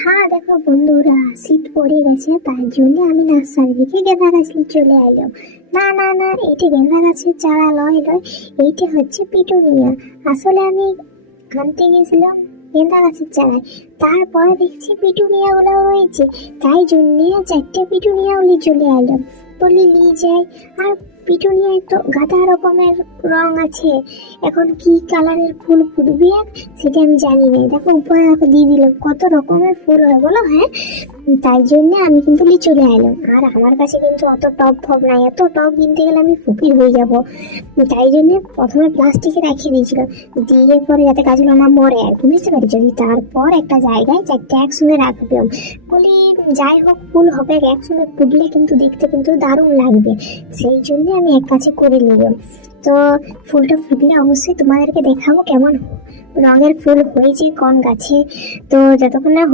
হ্যাঁ দেখো বন্ধুরা, শীত পড়ে গেছে তাই জন্য আমি নার্সারি থেকে গেঁদা গাছ নিয়ে চলে এলাম। না না না, এইটা গেঁদা গাছের চারা লয়, এইটা হচ্ছে পিটুনিয়া। আসলে আমি আনতে গেছিলাম গেঁদা গাছের চারায়, তারপরে দেখছি পিটুনিয়া গুলো রয়েছে, তাই জন্য 4টে পিটুনিয়া নিয়ে চলে এলাম। বলি নিয়ে যাই। আর পিটুনিয়ায় তো গাদা রকমের রং আছে, এখন কি কালারের ফুল ফুটবে সেটা আমি জানি না। দেখো উপরে দেখো দিয়ে দিলাম, কত রকমের ফুল হয় বলো। হ্যাঁ, তাই জন্য আমি কিন্তু নিয়ে চলে এলাম। আর আমার কাছে কিন্তু অত টব ফব নাই, এত টব কিনতে গেলে আমি ফকির হয়ে যাব। তাই জন্য প্রথমে প্লাস্টিকে রাখিয়ে দিয়েছিল, দিয়ে পরে যাতে গাছগুলো না মরে আর কি, বুঝতে পারছো। তারপর একটা জায়গায় 4টে একসঙ্গে রাখলাম। বলি যাই হোক, ফুল হবে একসঙ্গে ফুটলে কিন্তু দেখতে কিন্তু দারুণ লাগবে, সেই জন্য আমি এক কাছে করে নিলাম। তো ফুলটা ফুটলে অবশ্যই তোমাদেরকে দেখাবো কেমন রঙের ফুল হয়েছে কোন গাছে। তো যতক্ষণ না